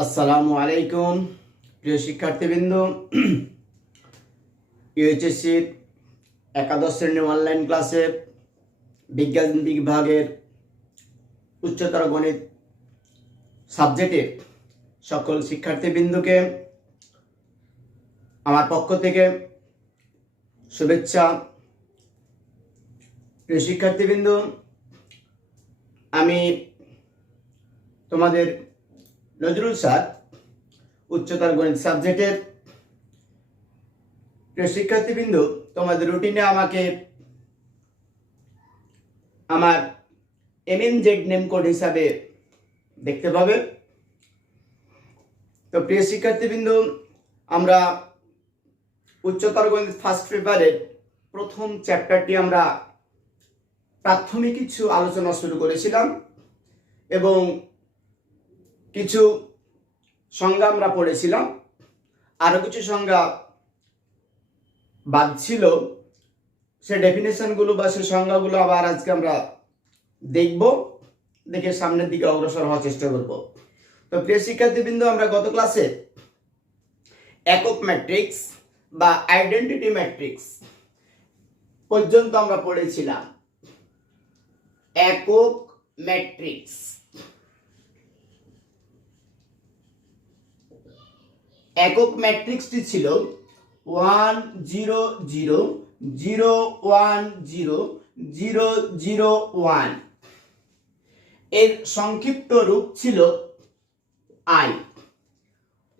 আসসালামু আলাইকুম প্রিয় শিক্ষার্থীবৃন্দ। ইউএইচএসসি একাদশ শ্রেণীর অনলাইন ক্লাসে বিজ্ঞান বিভাগের উচ্চতর গণিত সাবজেক্টের সকল শিক্ষার্থীবৃন্দকে আমার পক্ষ থেকে শুভেচ্ছা। প্রিয় শিক্ষার্থীবৃন্দ, আমি তোমাদের নজরুল স্যার, উচ্চতর গণিত সাবজেক্টের। প্রিয় শিক্ষার্থীবৃন্দ, তোমাদের রুটিনে আমাকে আমার MNZ নেম কোড হিসাবে দেখতে পাবে। তো প্রিয় শিক্ষার্থীবৃন্দ, আমরা উচ্চতর গণিত ফার্স্ট পেপারের প্রথম চ্যাপ্টারটি আমরা প্রাথমিক কিছু আলোচনা শুরু করেছিলাম এবং কিছু সংজ্ঞা আমরা পড়েছিলাম। আরো কিছু সংজ্ঞা বাদ ছিল, সে ডেফিনেশনগুলো বা সে সংজ্ঞাগুলো আবার আজকে আমরা দেখব, দেখে সামনের দিকে অগ্রসর হওয়ার চেষ্টা করব। তো প্রিয় শিক্ষার্থীবৃন্দ, আমরা গত ক্লাসে একক ম্যাট্রিক্স বা আইডেন্টিটি ম্যাট্রিক্স পর্যন্ত আমরা পড়েছিলাম। একক ম্যাট্রিক্স, একক ম্যাট্রিক্সটি ছিল 1 0 0 0 1 0 0 0 1। এর সংক্ষিপ্ত রূপ ছিল আই।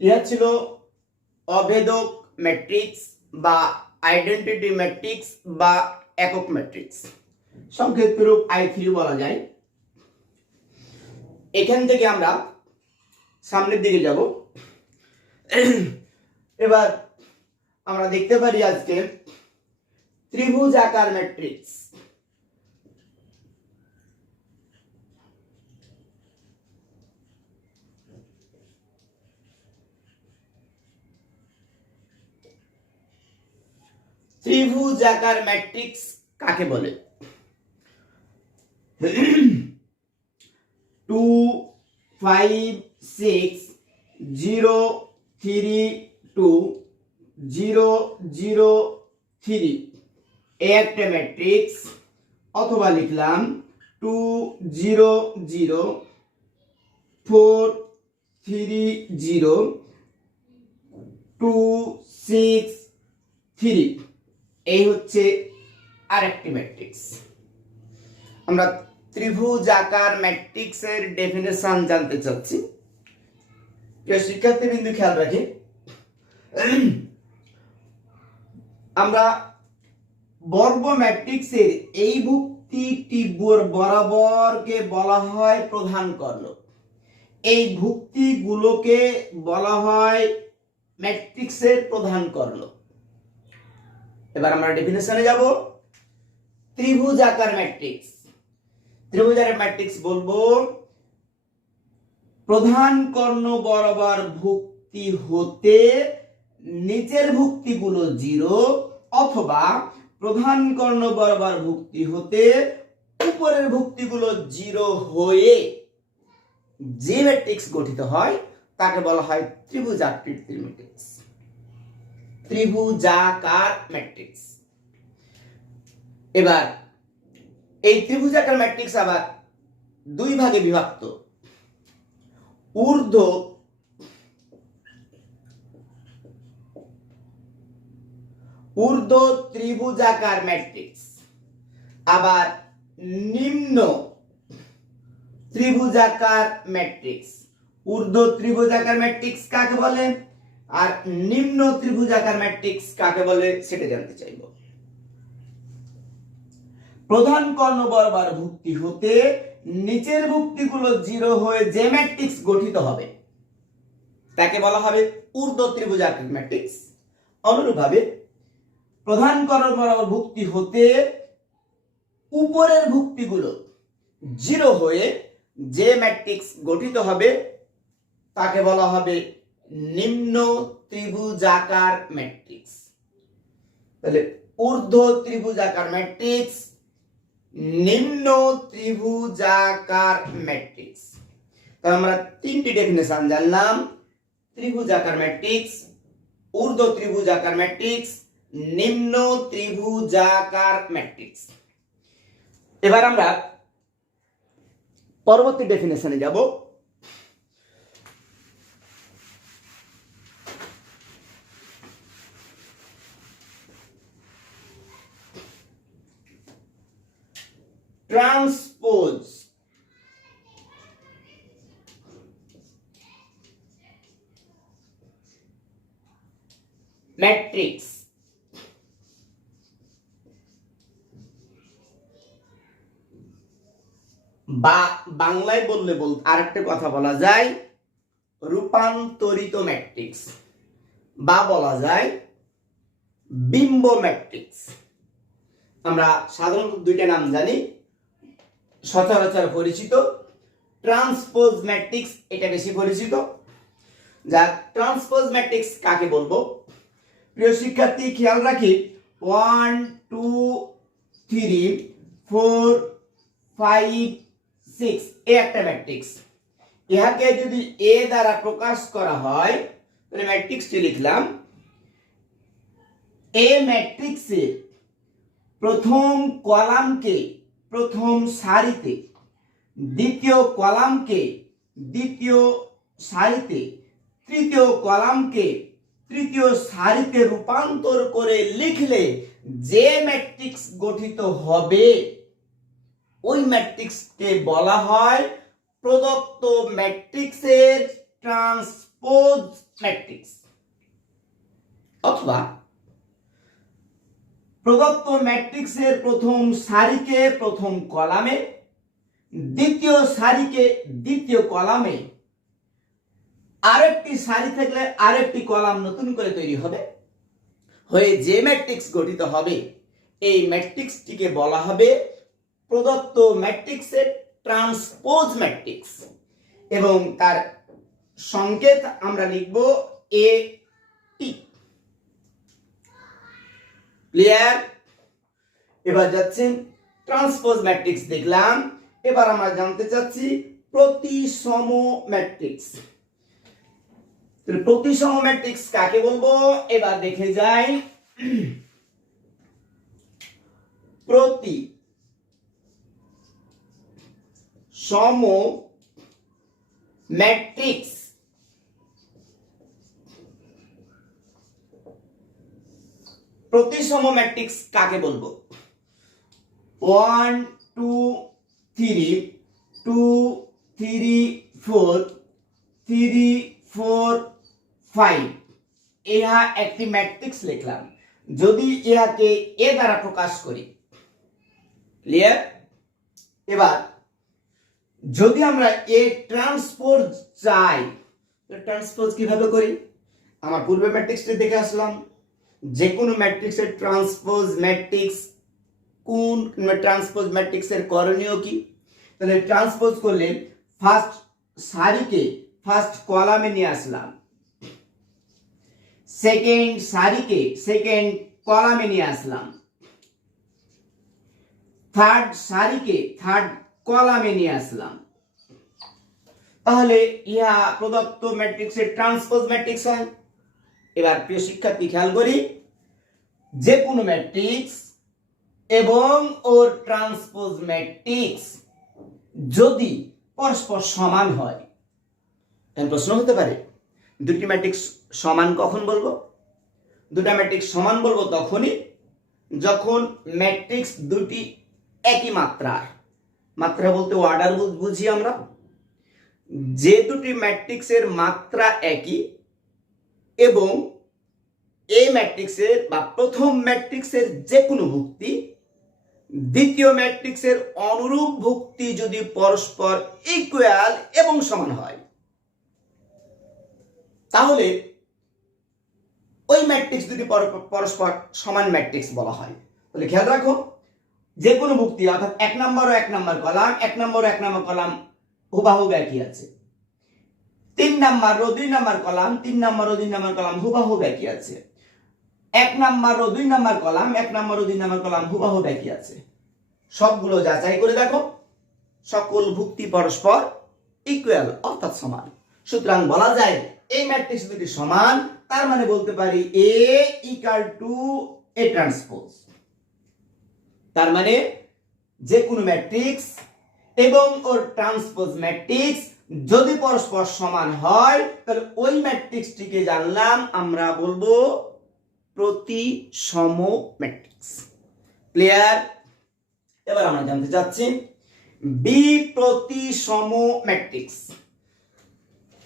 ইহা ছিল অভেদক ম্যাট্রিক্স বা আইডেন্টিটি ম্যাট্রিক্স বা একক ম্যাট্রিক্স। সংক্ষিপ্ত রূপ I3 বলা যায়। এখান থেকে আমরা সামনের দিকে যাব। এবার আমরা দেখতে পারি আজকে ত্রিভুজ আকার ম্যাট্রিক্স। ত্রিভুজ আকার ম্যাট্রিক্স কাকে বলে? 2 5 6 0 3 2 0 0 3 এই একটা ম্যাট্রিক্স। অথবা লিখলাম 2 0 0 4 3 0 2 6 3। এই হচ্ছে আরেকটি ম্যাট্রিক্স। আমরা ত্রিভুজ আকার ম্যাট্রিক্সের ডেফিনেশন জানতে চাচ্ছি। শিক্ষার্থীবৃন্দ খেয়াল রাখি, আমরা বর্গ ম্যাট্রিক্সের এই ভুক্তিটি বরাবরকে বলা হয় প্রধান কর্ণ। এই ভুক্তিগুলোকে বলা হয় ম্যাট্রিক্সের প্রধান কর্ণ। এবার আমরা ডেফিনেশনে যাব। ত্রিভুজ আকার ম্যাট্রিক্স, ত্রিভুজ আকার ম্যাট্রিক্স বলবো প্রধান কর্ণ বরাবর ভুক্তি হতে নিচের ভুক্তিগুলো 0 অথবা প্রধান কর্ণ বরাবর ভুক্তি হতে উপরের ভুক্তিগুলো 0 হয়ে যে ম্যাট্রিক্স গঠিত হয় তাকে বলা হয় ত্রিভুজাকৃতির ম্যাট্রিক্স। ত্রিভুজাকার ম্যাট্রিক্স। এবার এই ত্রিভুজাকার ম্যাট্রিক্স আবার দুই ভাগে বিভক্ত। ঊর্ধ্ব ত্রিভুজাকার ম্যাট্রিক্স, আবার নিম্ন ত্রিভুজাকার ম্যাট্রিক্স। ঊর্ধ্ব ত্রিভুজাকার ম্যাট্রিক্স কাকে বলে আর নিম্ন ত্রিভুজাকার ম্যাট্রিক্স কাকে বলে সেটা জানতে চাইব। প্রধান কর্ণ বরাবর ভুক্তি হতে নিচের ভুক্তিগুলো 0 হয়ে যে ম্যাট্রিক্স গঠিত হবে তাকে বলা হবে ঊর্ধ্ব ত্রিভুজাকার ম্যাট্রিক্স। অনুরূপভাবে প্রধান কর্ণ বরাবর ভুক্তি হতে উপরের ভুক্তিগুলো 0 হয়ে যে ম্যাট্রিক্স গঠিত হবে তাকে বলা হবে নিম্ন ত্রিভুজাকার ম্যাট্রিক্স। তাহলে ঊর্ধ্ব ত্রিভুজাকার ম্যাট্রিক্স, নিম্ন ত্রিভুজাকার ম্যাট্রিক্স। তো আমরা তিনটি ডেফিনেশন জানলাম: ত্রিভুজাকার ম্যাট্রিক্স, ঊর্ধ্ব ত্রিভুজাকার ম্যাট্রিক্স, নিম্ন ত্রিভুজাকার ম্যাট্রিক্স। এবার আমরা পরবর্তী ডেফিনেশনে যাব। Transpose matrix. বা বাংলায় বললে আরেকটা কথা বলা যায় রূপান্তরিত ম্যাট্রিক্স, বা বলা যায় বিম্ব ম্যাট্রিক্স। আমরা সাধারণত দুইটা নাম জানি, সচরাচর পরিচিত ট্রান্সপোজ ম্যাট্রিক্স, এটা বেশি পরিচিত। যা ট্রান্সপোজ ম্যাট্রিক্স কাকে বলবো? প্রিয় শিক্ষার্থী, খেয়াল রাখি 1 2 3 4 5 6 এই একটা ম্যাট্রিক্স। ইহাকে যদি এ দ্বারা প্রকাশ করা হয় তাহলে ম্যাট্রিক্সটি লিখলাম। এ ম্যাট্রিক্সের প্রথম কলামকে প্রথম সারিতে, দ্বিতীয় কলামকে দ্বিতীয় সারিতে, তৃতীয় কলামকে তৃতীয় সারিতে রূপান্তর করে লিখলে যে ম্যাট্রিক্স গঠিত হবে ওই ম্যাট্রিক্সকে বলা হয় প্রদত্ত ম্যাট্রিক্সের ট্রান্সপোজ ম্যাট্রিক্স। অথবা প্রদত্ত ম্যাট্রিক্সের প্রথম সারিকে প্রথম কলামে, দ্বিতীয় সারিকে দ্বিতীয় কলামে, আরেকটি সারি থাকলে আরেকটি কলাম নতুন করে তৈরি হবে, হয়ে যে ম্যাট্রিক্স গঠিত হবে এই ম্যাট্রিক্সটিকে বলা হবে প্রদত্ত ম্যাট্রিক্সের ট্রান্সপোজ ম্যাট্রিক্স। এবং তার সংকেত আমরা লিখব এ টি। ক্লিয়ার? এবার যাচ্ছেন ট্রান্সপোজ ম্যাট্রিক্স দেখলাম, এবার আমরা জানতে চাচ্ছি প্রতিসম ম্যাট্রিক্স। প্রতিসম ম্যাট্রিক্স কাকে বলবো? এবার দেখে যাই। প্রতিসম ম্যাট্রিক্স প্রতিসম ম্যাট্রিক্স কাকে বলবো? 1 2 3 2 3 4 3 4 5 ইহা একটি ম্যাট্রিক্স লিখলাম। যদি ইহাকে এ দ্বারা প্রকাশ করি, ক্লিয়ার? এবার যদি আমরা এ ট্রান্সপোজ চাই, তো ট্রান্সপোজ কিভাবে করি? আমার পূর্বে ম্যাট্রিক্সটি দেখে আসলাম। যে কোনো ম্যাট্রিক্সের ট্রান্সপোজ ম্যাট্রিক্স, কোন ট্রান্সপোজ ম্যাট্রিক্সের করণীয় কি? তাহলে ট্রান্সপোজ করলে ফার্স্ট সারিকে ফার্স্ট কলামে নিয়ে আসলাম, সেকেন্ড সারিকে সেকেন্ড কলামে নিয়ে আসলাম, থার্ড সারিকে থার্ড কলামে নিয়ে আসলাম। তাহলে ইহা প্রদত্ত ম্যাট্রিক্সের ট্রান্সপোজ ম্যাট্রিক্স হয়। এবার প্রিয় শিক্ষার্থী খেয়াল করি, যে কোনো ম্যাট্রিক্স এবং ওর ট্রান্সপোজ ম্যাট্রিক্স যদি পরস্পর সমান হয়, প্রশ্ন হতে পারে দুটি ম্যাট্রিক্স সমান কখন বলবো? দুটা ম্যাট্রিক্স সমান বলবো তখনই যখন ম্যাট্রিক্স দুটি একই মাত্রার, মাত্রা বলতে অর্ডার বুঝি আমরা। যে দুটি ম্যাট্রিক্সের মাত্রা একই এবং এই ম্যাট্রিক্সের বা প্রথম ম্যাট্রিক্সের যে কোনো ভুক্তি দ্বিতীয় ম্যাট্রিক্সের অনুরূপ ভুক্তি যদি পরস্পর ইকুয়াল এবং সমান হয়, তাহলে ওই ম্যাট্রিক্স দুটি পরস্পর সমান ম্যাট্রিক্স বলা হয়। তাহলে খেয়াল রাখো, যে কোনো ভুক্তি অর্থাৎ 1 নম্বর ও 1 নম্বর কলাম, 1 নম্বর ও 1 নম্বর কলাম হুবাহু একই আছে। 3 নম্বর ও 2 নম্বর কলাম, 3 নম্বর ও 2 নম্বর কলাম হুবাহু একই আছে। 1 নম্বর ও 2 নম্বর কলাম, 1 নম্বর ও 2 নম্বর কলাম হুবাহু একই আছে। সবগুলো যাচাই করে দেখো, সকল ভুক্তি পরস্পর ইকুয়াল অর্থাৎ সমান। সুতরাং বলা যায় এই ম্যাট্রিক্স দুটি সমান, তার মানে বলতে পারি এ ইকুয়াল টু এ ট্রান্সপোজ। তার মানে যে কোনো ম্যাট্রিক্স এবং ওর ট্রান্সপোজ ম্যাট্রিক্স যদি পরস্পর সমান হয় তাহলে ওই ম্যাট্রিক্সটিকে জানলাম আমরা বলবো প্রতিসম ম্যাট্রিক্স। ক্লিয়ার? এবার আমরা জানতে চাচ্ছি বি প্রতিসম ম্যাট্রিক্স।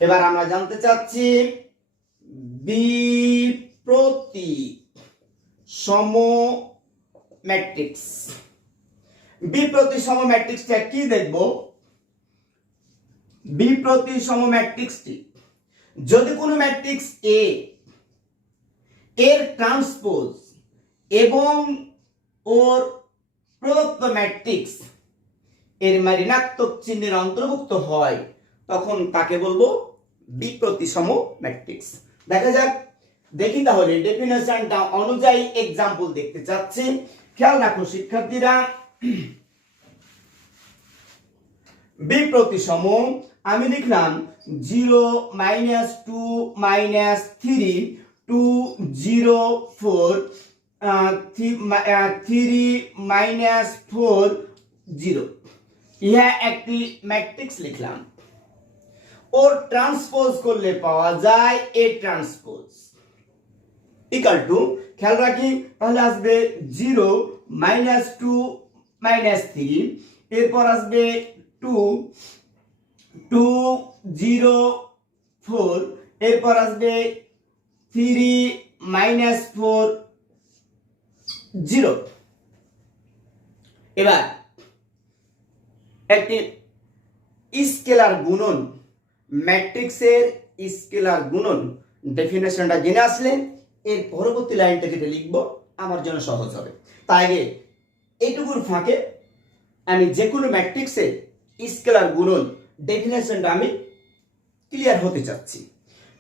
এবার আমরা জানতে চাচ্ছি বি প্রতিসম ম্যাট্রিক্স। বি প্রতিসম ম্যাট্রিক্সটা কি দেখব? বি প্রতিসম ম্যাট্রিক্সটি যদি কোনো ম্যাট্রিক্স এ এর ট্রান্সপোজ এবং ওর প্রদত্ত ম্যাট্রিক্স এর ঋণাত্মক চিহ্নের অন্তর্ভুক্ত হয় তখন তাকে বলবো বি প্রতিসম ম্যাট্রিক্স। দেখা যাক, দেখি তাহলে ডেফিনেশনটা অনুযায়ী এক্সাম্পল দেখতে চাচ্ছি। খেয়াল রাখো শিক্ষার্থীরা, বি প্রতিসম আমি লিখলাম 0 -2 -3 2 0 4 3 -4 0। ইহা একটি ম্যাট্রিক্স লিখলাম। ওর ট্রান্সপোজ করলে পাওয়া যায় এ ট্রান্সপোজ ইকুয়াল টু, খেয়াল রাখি তাহলে আসবে 0 -2 -3, এরপর আসবে 2 2 0 4, এরপর আসবে 3 -4 0। এবার একটি স্কেলার গুণন, ম্যাট্রিক্সের স্কেলার গুণন ডেফিনেশনটা জেনে আসলে এর পরবর্তী লাইনটা যেটা লিখবো আমার জন্য সহজ হবে। তাই আগে এইটুকুর ফাঁকে আমি যে কোনো ম্যাট্রিক্সের স্কেলার গুণন ডেফিনেশনটা আমি ক্লিয়ার হতে চাচ্ছি।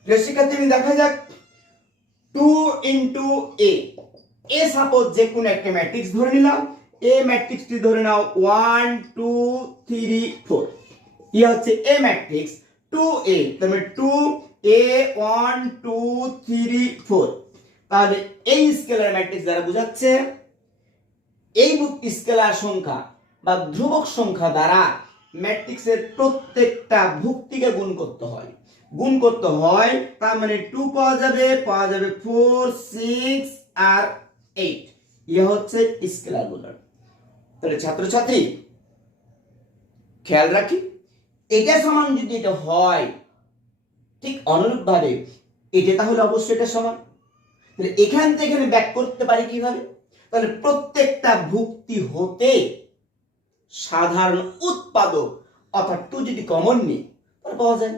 শিক্ষার্থী দেখা যাক 2 ইন্টু এ। এ সাপোজ যে কোনো একটা ম্যাট্রিক্স ধরে নিলাম, এ ম্যাট্রিক্সটি ধরে নাও 1 2 3 4। ইয়া হচ্ছে এ ম্যাট্রিক্স 2a, তার মানে 2a 1 2 3 4। তাহলে এই স্কেলার ম্যাট্রিক্স দ্বারা বোঝাচ্ছে এই স্কেলার সংখ্যা বা ধ্রুবক সংখ্যা দ্বারা ম্যাট্রিক্সের প্রত্যেকটা ভুক্তিকে গুণ করতে হয়। গুণ করতে হয় তার মানে 2 পাওয়া যাবে 4 6 আর 8। ইয়া হচ্ছে স্কেলার গুণন। তাহলে ছাত্রছাত্রী খেয়াল রাখি, এটা সমান যদি এটা হয় ঠিক অনুরূপ ভাবে এটা তাহলে অবশ্যই এটা সমান। তাহলে এখান থেকে আমি ব্যাক করতে পারি কিভাবে? তাহলে প্রত্যেকটা ভুক্তি হতে সাধারণ উৎপাদক অর্থাৎ 2 যদি কমন নিই তাহলে পাওয়া যায়।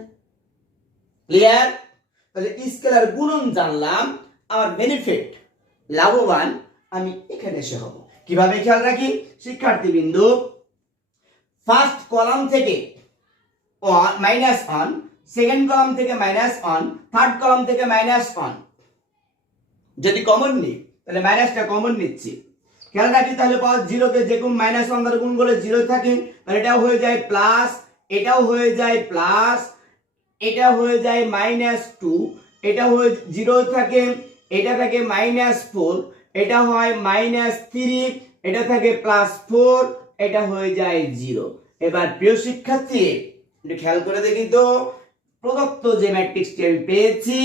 ক্লিয়ার? তাহলে স্কেলার গুণন জানলাম, আমার বেনিফিট লাভবান আমি এখানে এসে হব কিভাবে? খেয়াল রাখি শিক্ষার্থীবৃন্দ, ফার্স্ট কলাম থেকে -1, সেকেন্ড কলাম থেকে -1, থার্ড কলাম থেকে -1 যদি কমন নিই তাহলে মাইনাসটা কমন নিচ্ছি। খেয়াল রাখি তাহলে পাওয়া 0 কে যে কোন -1 দ্বারা গুণ করলে 0 থাকে, তাহলে এটাও হয়ে যায় প্লাস, এটাও হয়ে যায় প্লাস, এটা হয়ে যায় -2, এটা হয়ে 0 থাকে, এটা থাকে -4, এটা হয় -3, এটা থাকে +4, এটা হয়ে যায় 0। এবার প্রিয় শিক্ষার্থী একটু খেয়াল করে দেখি তো, প্রদত্ত যে ম্যাট্রিক্সটি আমি পেয়েছি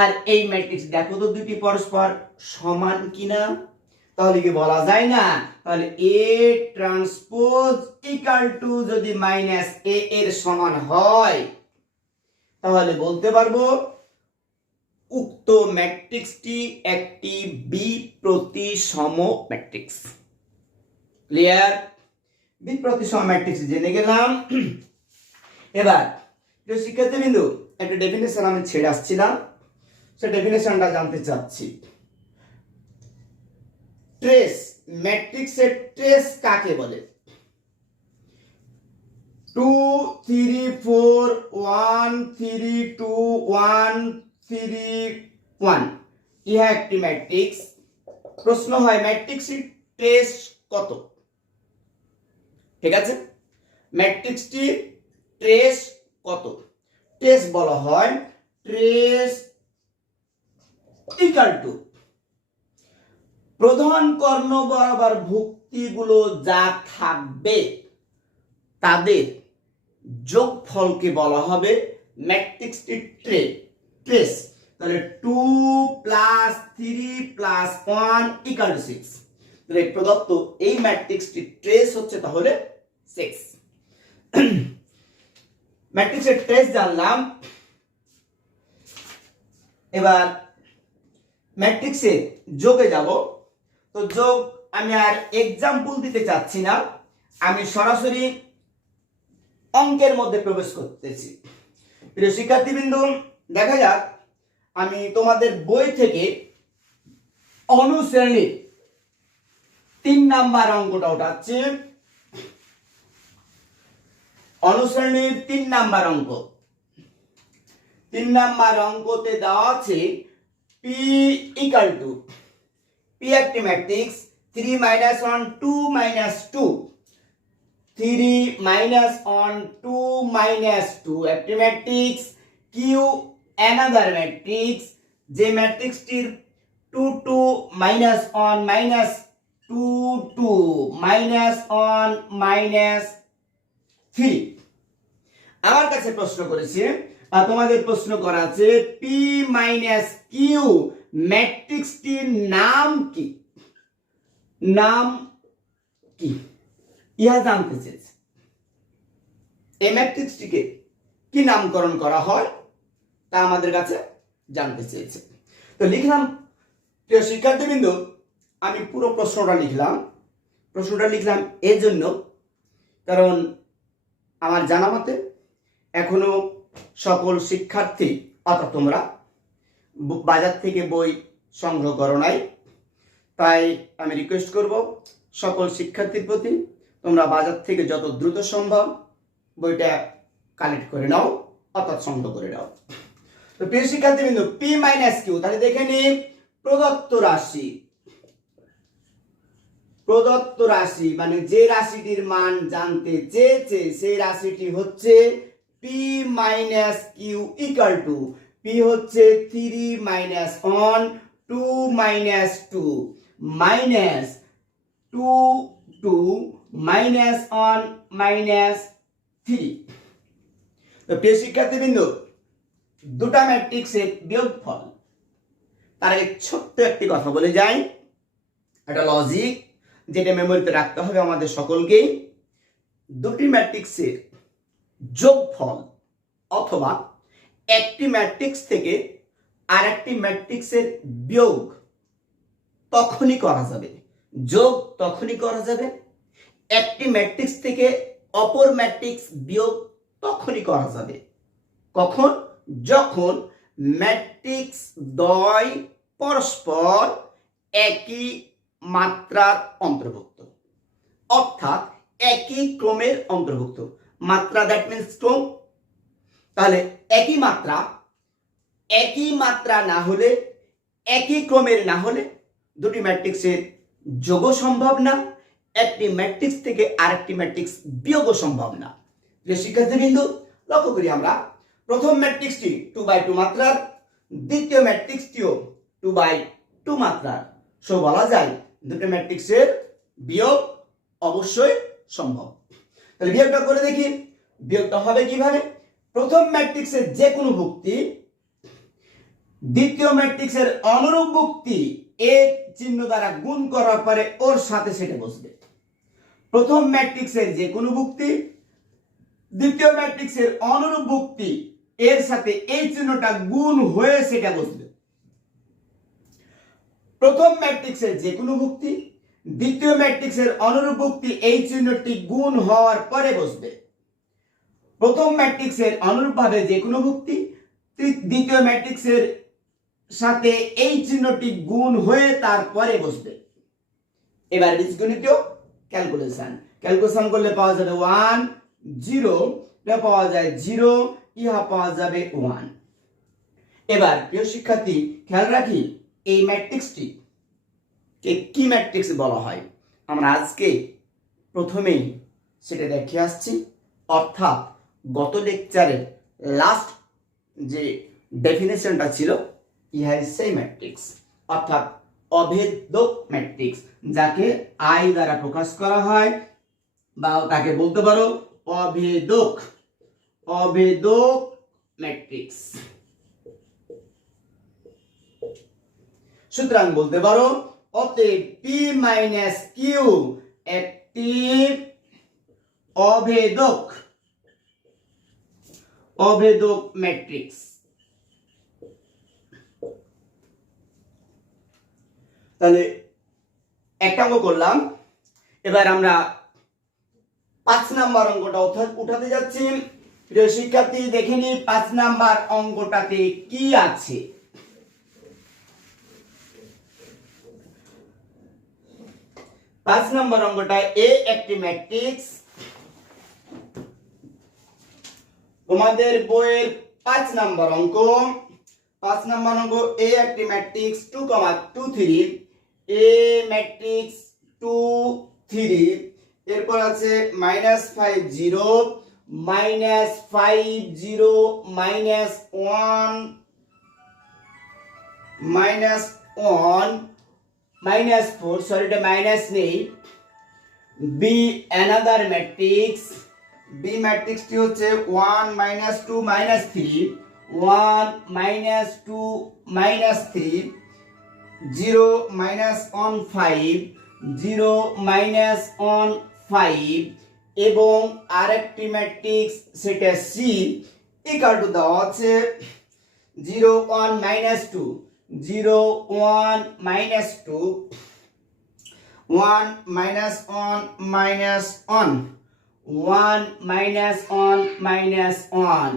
আর এই ম্যাট্রিক্স দেখো তো দুটি পরস্পর সমান কিনা। তাহলে কি বলা যায় না? তাহলে এ ট্রান্সপোজ ইকুয়াল টু যদি -a এর সমান হয় তাহলে বলতে পারবো উক্ত ম্যাট্রিক্সটি একটি বি প্রতিসম ম্যাট্রিক্স। ক্লিয়ার? বি প্রতিসম ম্যাট্রিক্স জেনে গেলাম। এবার শিক্ষার্থীবৃন্দ একটা ডেফিনেশন আমি ছেড়ে আসছিলাম, সে ডেফিনেশনটা জানতে চাচ্ছি। ট্রেস, ম্যাট্রিক্সের ট্রেস কাকে বলে? 2 3 4 1 3 2 1 3 1 ইহা একটি ম্যাট্রিক্স। প্রশ্ন হয় ম্যাট্রিক্সটির ট্রেস কত? ঠিক আছে, ম্যাট্রিক্সটির ট্রেস কত। ট্রেস বলা হয় ট্রেস ইকুয়াল টু প্রধান কর্ণ বরাবর ভুক্তিগুলো যা থাকবে তাদের যোগফলকে বলা হবে ম্যাট্রিক্সটি ট্রেস। তাহলে 2 প্লাস 3 প্লাস 1 ইকুয়াল টু 6। তাহলে প্রদত্ত এই ম্যাট্রিক্সটি ট্রেস হচ্ছে তাহলে 6। ম্যাট্রিক্সের ট্রেস জানলাম। এবার ম্যাট্রিক্সে যোগে যাব। তো যোগ আমি আর এক্সাম্পল দিতে চাচ্ছি না, আমি সরাসরি অঙ্কের মধ্যে প্রবেশ করতেছি। প্রিয় শিক্ষার্থীবৃন্দ, দেখা যাক আমি তোমাদের বই থেকে অনুশ্রেণীর 3 নাম্বার অঙ্কটা উঠাচ্ছি। অনুশ্রেণীর 3 নাম্বার অঙ্ক। 3 নাম্বার অঙ্কতে দেওয়া আছে P ইকুয়াল টু, P একটি ম্যাট্রিক্স 3 - 1 2 - 2, 3 - 1 2 - 2 একটি ম্যাট্রিক্স। Q another ম্যাট্রিক্স, যে ম্যাট্রিক্সটির 2 2 - 1 - 2 2 -1 -3। আমার কাছে প্রশ্ন করেছে বা তোমাদের প্রশ্ন করা আছে P - Q ম্যাট্রিক্সটির নাম কি? নাম কি ইহা জানতে চেয়েছে। এই ম্যাট্রিক্সটিকে কি নামকরণ করা হয় তা আমাদের কাছে জানতে চেয়েছে। তো লিখলাম, প্রিয় শিক্ষার্থীবৃন্দ, আমি পুরো প্রশ্নটা লিখলাম এর জন্য কারণ আমার জানা মতে এখনো সকল শিক্ষার্থী অর্থাৎ তোমরা বাজার থেকে বই সংগ্রহ করো নাই। তাই আমি রিকোয়েস্ট করব সকল শিক্ষার্থীর প্রতি, তোমরা বাজার থেকে যত দ্রুত সম্ভব বইটা কালেক্ট করে নাও অর্থাৎ সংগ্রহ করে নাও। তো প্রিয় শিক্ষার্থীবৃন্দ, P - Q, তাহলে দেখে নিই প্রদত্ত রাশি মানে যে রাশিটির মান জানতে চেয়েছে সেই রাশিটি হচ্ছে P - Q equal to, P হচ্ছে 3 - 1 2 - 2 মাইনাস 2 2 -1 -3। তো প্রিয় শিক্ষার্থীবৃন্দ, দুটা ম্যাট্রিক্সের বিয়োগফল। তার আগে ছোট্ট একটি কথা বলে যাই, একটা লজিক যেটা মেমোরিতে রাখতে হবে আমাদের সকলকেই। দুটি ম্যাট্রিক্সের যোগফল অথবা একটি ম্যাট্রিক্স থেকে আরেকটি ম্যাট্রিক্সের বিয়োগ তখনই করা যাবে, যোগ তখনই করা যাবে, একটি ম্যাট্রিক্স থেকে অপর ম্যাট্রিক্স বিয়োগ তখনই করা যাবে। কখন? যখন ম্যাট্রিক্স দ্বয় পরস্পর একই মাত্রার অন্তর্ভুক্ত, অর্থাৎ একই ক্রমের অন্তর্ভুক্ত। মাত্রা দ্যাট মিন্স ক্রম। তাহলে একই মাত্রা না হলে, একই ক্রমের না হলে দুটি ম্যাট্রিক্সের যোগও সম্ভব না, একটি ম্যাট্রিক্স থেকে আরেকটি ম্যাট্রিক্স বিয়োগও সম্ভব না। শিক্ষার্থীবৃন্দ, লক্ষ্য করি আমরা প্রথম ম্যাট্রিক্সটি 2/2 মাত্রার, দ্বিতীয় ম্যাট্রিক্সটিও 2/2 মাত্রার। সো বলা যায় দুটো ম্যাট্রিক্সের বিয়োগ অবশ্যই সম্ভব। তাহলে বিয়োগটা করে দেখি। বিয়োগটা হবে কিভাবে? প্রথম ম্যাট্রিক্সের যে কোনো ভুক্তি দ্বিতীয় ম্যাট্রিক্সের অনুরূপ ভুক্তি এক চিহ্ন দ্বারা গুণ করার পরে ওর সাথে সেটা বসবে। প্রথম ম্যাট্রিক্সের যে কোনো ভুক্তি দ্বিতীয় ম্যাট্রিক্সের অনুরূপ ভুক্তি এর সাথে এই চিহ্নটা গুণ হয়ে সেটা বসবে। প্রথম ম্যাট্রিক্সের যে কোনো ভুক্তি দ্বিতীয় ম্যাট্রিক্সের অনুরূপ ভুক্তি এই চিহ্নটি গুণ হওয়ার পরে বসবে। প্রথম ম্যাট্রিক্সের অনুরূপভাবে যে কোনো ভুক্তি দ্বিতীয় ম্যাট্রিক্সের সাথে এই চিহ্নটি গুণ হয়ে তারপরে বসবে। এবার বীজগণিতীয় ক্যালকুলেশন করলে পাওয়া যাবে 1 0, এটা পাওয়া যায় 0, ইহা পাওয়া যাবে 1। এবার প্রিয় শিক্ষার্থী খেয়াল রাখি এই ম্যাট্রিক্সটি কি ম্যাট্রিক্স বলা হয় আমরা আজকে প্রথমেই সেটা দেখে আসছি, অর্থাৎ গত লেকচারের লাস্ট যে ডেফিনেশনটা ছিল ইহাই সেই ম্যাট্রিক্স, অর্থাৎ অভেদক ম্যাট্রিক্স, যাকে আই দ্বারা প্রকাশ করা হয়, বা তাকে বলতে পারো অভেদক অভেদক ম্যাট্রিক্স। সুতরাং বলতে পারো অতএব পি মাইনাস কিউ একটি অভেদক ম্যাট্রিক্স। তাহলে একটা অঙ্ক করলাম, এবার আমরা 5 নাম্বার অঙ্কটা উঠাতে যাচ্ছি। প্রিয় শিক্ষার্থী, দেখে নি 5 নাম্বার অঙ্কটাতে কি আছে। 5 নাম্বার অঙ্কটা এ একটি ম্যাট্রিক্স। তোমাদের বইয়ের 5 নাম্বার অঙ্ক, 5 নাম্বার অঙ্ক এ একটি ম্যাট্রিক্স 2, 2, 3, এ ম্যাট্রিক্স 2, 3, এরপর আছে -5, 0, -5, 0, -1, -4, সরি এটা মাইনাস নেই। বি অ্যানাদার ম্যাট্রিক্স, বি ম্যাট্রিক্সটি হচ্ছে 1, -2, -3, 1, -2, -3, 0, -1, 5, 0, -1, 5, এবং আরেকটি ম্যাট্রিক্স সেটা সি ইকুয়াল টু দেওয়া আছে 0, 1, -2, 0, 1, -2, 1, -1, -1, 1, -1,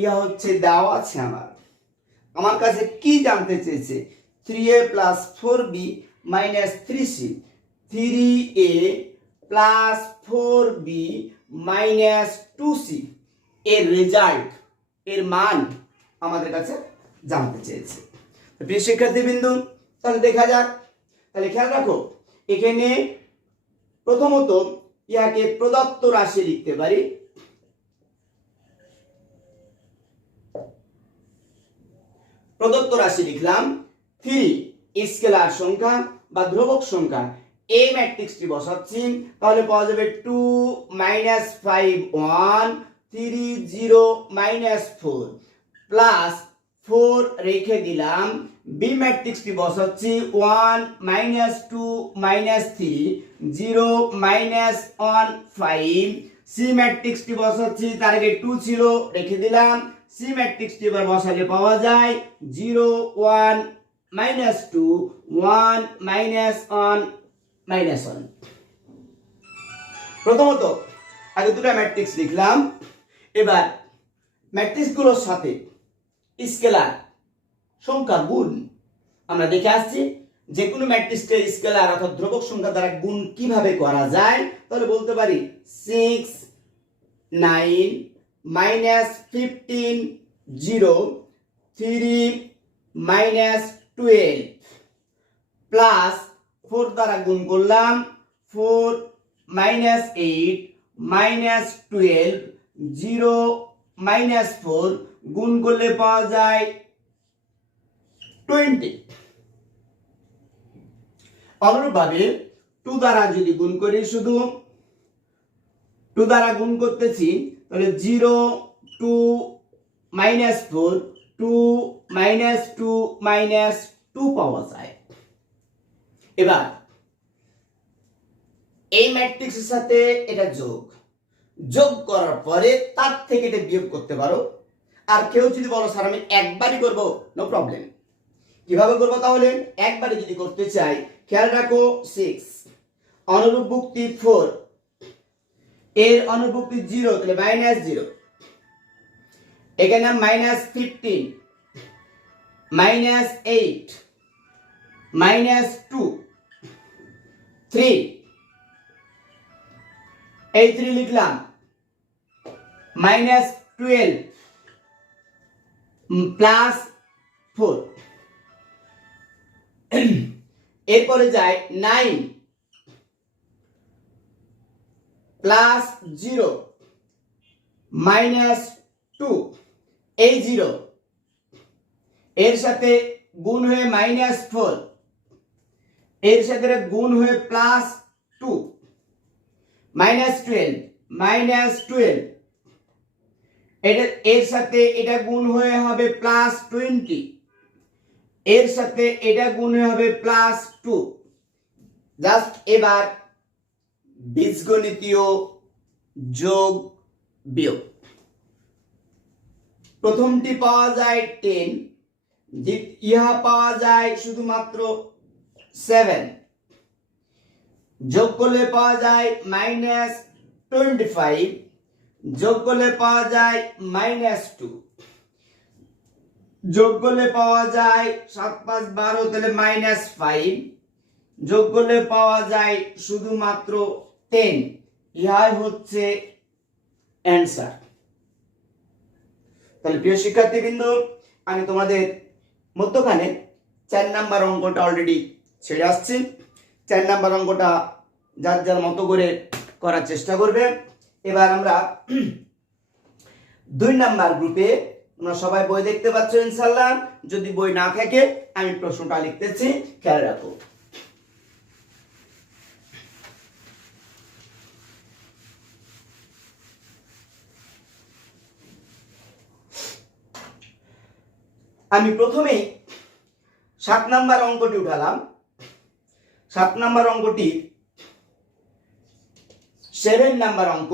ইয়া হচ্ছে দেওয়া আছে। আমার কাছে কি জানতে চেয়েছে? 3a + 4b - 3c, 3a + 4b - 2c এর রেজাল্ট, এর মান আমাদের কাছে জানতে চেয়েছে। প্রিয় শিক্ষার্থীবৃন্দু, তাহলে দেখা যাক। তাহলে খেয়াল রাখো, এখানে প্রথমত ইহাকে প্রদত্ত রাশি লিখতে পারি। প্রদত্ত রাশি লিখলাম 3 স্কেলার সংখ্যা বা ধ্রুবক সংখ্যা। এই ম্যাট্রিক্সটি বসাচ্ছি, তাহলে পাওয়া যাবে 2, -5, 1, 3, 0, -4 প্লাস 4 রেখে দিলাম। বি ম্যাট্রিক্সটি বসাচ্ছি 1, -2, -3, 0, -1, 5। সি ম্যাট্রিক্সটি বসাচ্ছি, তার আগে 2 ছিল, রেখে দিলাম। সি ম্যাট্রিক্সটি এবার বসালে পাওয়া যায় 0, 1, -2, 1, -1, -1। প্রথমত আগে দুটো ম্যাট্রিক্স লিখলাম। এবার ম্যাট্রিক্সগুলোর সাথে স্কেলার সংখ্যা গুণ আমরা দেখে আসছি। যে কোনো ম্যাট্রিক্সের স্কেলার অর্থাৎ ধ্রুবক সংখ্যা দ্বারা গুণ কিভাবে করা যায়, তাহলে বলতে পারি 6, 9, -15, 0, 3, -12 প্লাস 4 দ্বারা গুণ করলাম 4, -8, -12, 0, -4 গুণ করলে পাওয়া যায় 20। অনুরূপভাবে 2 দ্বারা যদি গুণ করি, শুধু 2 দ্বারা গুণ করতেছি, তাহলে 0, 2, -4, 2, -2, -2 পাওয়া যায়। এবার এই ম্যাট্রিক্সের সাথে এটা যোগ করার পরে তার থেকে এটা বিয়োগ করতে পারো। আর কেউ যদি বলো স্যার আমি একবারই করব, নো প্রবলেম। কিভাবে করবো? তাহলে একবারে যদি করতে চাই, খেয়াল রাখো 6 অনুরূপভুক্তি 4 এর অনুরূপভুক্তি 0, তাহলে -0, এখানে -15, -8, -2, 3, এই 3 লিখলাম, -12 প্লাস 4, এরপরে যায় 9 প্লাস 0 -2, এই 0 এর সাথে গুণ হয়ে -4, এর সাথে গুণ হয়ে +2, -12 এর সাথে এটা গুণ হয়ে হবে +20, এর সাথে এটা গুণ হয়ে হবে +2। জাস্ট এবার বীজগণিতীয় যোগ বিয়োগ। প্রথমটি পাওয়া যায় 10, ইহা পাওয়া যায় শুধুমাত্র 7, যোগ করলে পাওয়া যায় -25, যোগ করলে পাওয়া যায় -2, যোগ করলে পাওয়া যায় 7 5 12 তাহলে -5, যোগ করলে পাওয়া যায় শুধুমাত্র 10। ইহাই হচ্ছে অ্যান্সার। তাহলে প্রিয় শিক্ষার্থীবৃন্দ, আমি তোমাদের মধ্যখানে 4 নাম্বার অঙ্কটা অলরেডি ছেড়ে আসছি। 4 নাম্বার অঙ্কটা যার যার মতো করে করার চেষ্টা করবে। এবার আমরা 2 নাম্বার গ্রুপে, তোমরা সবাই বই দেখতে পাচ্ছ ইনশাআল্লাহ। যদি বই না থাকে আমি প্রশ্নটা লিখতেছি, খেয়াল রাখো। আমি প্রথমেই 7 নাম্বার অঙ্কটি উঠালাম। 7 নাম্বার অঙ্কটি 7 নাম্বার অঙ্ক,